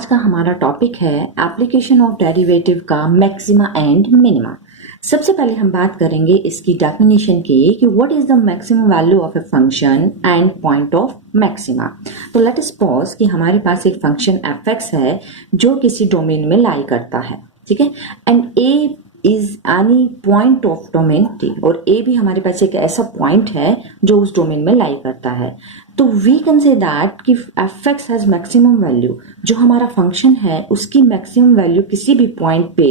आज का हमारा टॉपिक है एप्लीकेशन ऑफ डेरिवेटिव का मैक्सिमा एंड मिनिमा। सबसे पहले हम बात करेंगे इसकी डेफिनेशन की कि what is the maximum value of a function and point of maxima. तो लेट अस सपोज कि हमारे पास एक फंक्शन f(x) है जो किसी डोमेन में लाई करता है, ठीक है, and a is any point of domain t, और a भी हमारे पास एक ऐसा पॉइंट है जो उस डोमेन में लाई करता है। तो वी कैन से दैट कि f(x) हैज मैक्सिमम वैल्यू, जो हमारा फंक्शन है उसकी मैक्सिमम वैल्यू किसी भी पॉइंट पे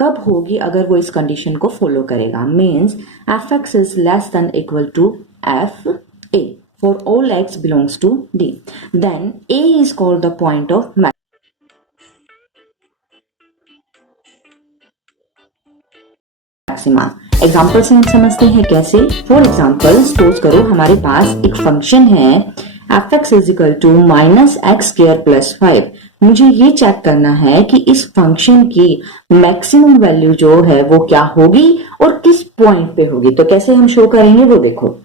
कब होगी अगर वो इस कंडीशन को फॉलो करेगा। Means f(x) is less than equal to f(a) for all x belongs to D. Then a is called the point of maxima. Example से हम समझते हैं कैसे। फॉर एग्जाम्पल सपोज करो हमारे पास एक फंक्शन है f(x) is equal to -x² + 5। मुझे ये चेक करना है कि इस फंक्शन की मैक्सिमम वैल्यू जो है वो क्या होगी और किस पॉइंट पे होगी। तो कैसे हम शो करेंगे वो देखो।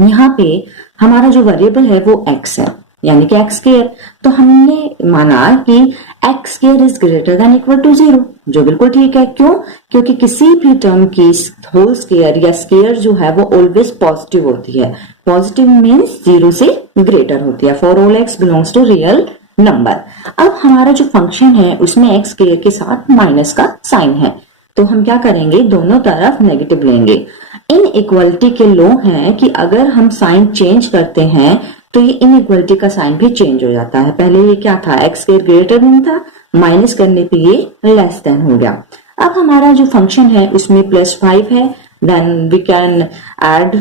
यहाँ पे हमारा जो वेरिएबल है वो x है, यानी कि x²। तो हमने माना कि x² is greater than equal to 0, जो बिल्कुल ठीक है। क्यों? क्योंकि किसी भी टर्म की होल स्क्वायर या स्क्वायर जो है वो ऑलवेज पॉजिटिव होती है। पॉजिटिव मीन्स 0 से ग्रेटर होती है। For all x belongs to real number. अब हमारा जो फंक्शन है उसमें x² के साथ माइनस का साइन है, तो हम क्या करेंगे, दोनों तरफ नेगेटिव लेंगे। इनइक्वालिटी के लॉ है कि अगर हम साइन चेंज करते हैं तो ये इनइक्वालिटी का साइन भी चेंज हो जाता है। पहले ये क्या था, x² ग्रेटर देन था, माइनस करने पे ये लेस देन हो गया। अब हमारा जो फंक्शन है उसमें +5 है, then we can add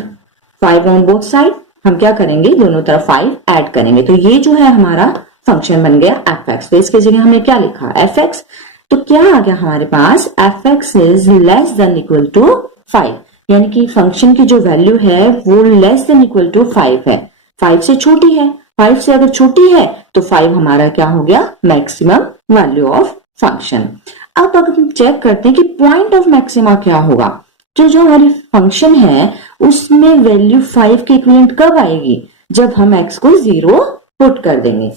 5 on both side. हम क्या करेंगे, दोनों तरफ 5 ऐड करेंगे, तो ये जो है हमारा फंक्शन बन गया f(x). तो इसके जगह हमने क्या लिखा, f(x). तो क्या आ गया हमारे पास, f(x) is less than equal to 5, यानी कि फंक्शन की जो वैल्यू है वो लेस देन इक्वल टू 5 है, 5 से छोटी है। 5 से अगर छोटी है तो 5 हमारा क्या हो गया, मैक्सिमम वैल्यू ऑफ फंक्शन। अब अगर हम चेक करते हैं कि पॉइंट ऑफ मैक्सिमा क्या होगा, तो जो हमारी फंक्शन है उसमें वैल्यू 5 के इक्विवेलेंट कब आएगी, जब हम x को 0 पुट कर देंगे।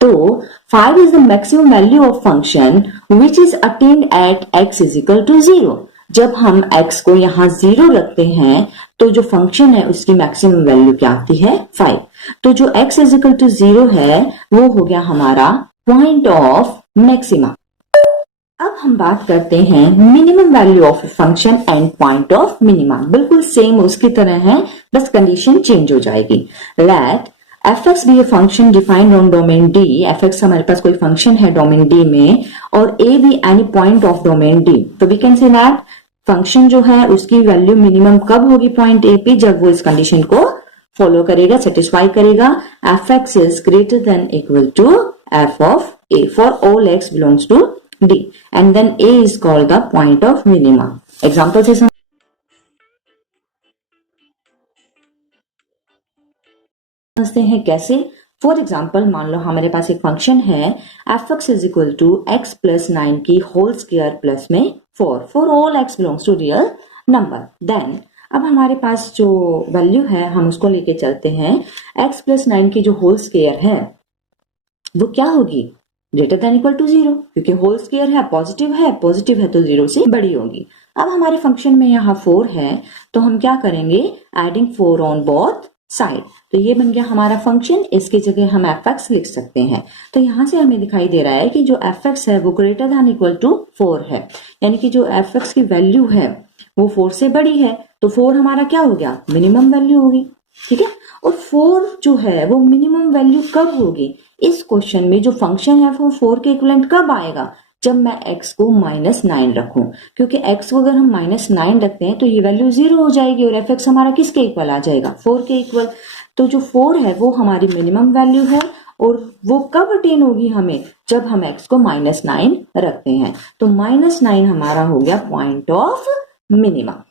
तो 5 is the maximum value of function which is attained at x is equal to 0। जब हम x को यहाँ 0 रखते हैं तो जो फंक्शन है उसकी मैक्सिमम वैल्यू क्या आती है, 5। तो जो x is equal to 0 है वो हो गया हमारा पॉइंट ऑफ मैक्सिमा। अब हम बात करते हैं minimum value of function and point of minima. बिल्कुल सेम उसकी तरह है, बस कंडीशन चेंज हो जाएगी। लेट f(x) भी function defined on domain D। f(x) हमारे पास कोई फंक्शन है डोमेन D में, और a भी any point of domain D। तो we can say that function जो है उसकी वैल्यू मिनिमम कब होगी पॉइंट A पे, जब वो इस कंडीशन को फॉलो करेगा, सेटिस्फाई करेगा। f(x) is greater than equal to f of a for all x belongs to D, and then a is called the point of minima. Example से समझते हैं कैसे। फॉर एग्जाम्पल मान लो हमारे पास एक फंक्शन है f(x) is equal to x + 9 की whole square plus में 4 for all x belongs to real number. Then अब हमारे पास जो वैल्यू है हम उसको लेके चलते हैं, x + 9 की जो होल स्क्वायर है वो क्या होगी, ग्रेटर देन इक्वल टू 0, क्योंकि होल स्क्वायर है, पॉजिटिव है, पॉजिटिव है तो 0 से बड़ी होगी। अब हमारे फंक्शन में यहाँ 4 है, तो हम क्या करेंगे, एडिंग 4 ऑन बोथ साइड। तो ये बन गया हमारा फंक्शन, इसकी जगह हम f(x) लिख सकते हैं। तो यहाँ से हमें दिखाई दे रहा है कि जो f(x) है वो ग्रेटर देन इक्वल टू 4 है, यानी कि जो f(x) की वैल्यू है वो 4 से बड़ी है, तो 4 हमारा क्या हो गया, मिनिमम वैल्यू होगी, ठीक है। और 4 जो है वो मिनिमम वैल्यू कब होगी, इस क्वेश्चन में जो फंक्शन है वो 4 के इक्विवेलेंट कब आएगा, जब मैं x को -9 रखूं, क्योंकि x को अगर हम -9 रखते हैं तो ये वैल्यू 0 हो जाएगी और f(x) हमारा किसके इक्वल आ जाएगा, 4 के इक्वल। तो जो 4 है वो हमारी मिनिमम वैल्यू है, और वो कब अटेन होगी हमें, जब हम x को -9 रखते हैं। तो -9 हमारा हो गया पॉइंट ऑफ मिनिमा।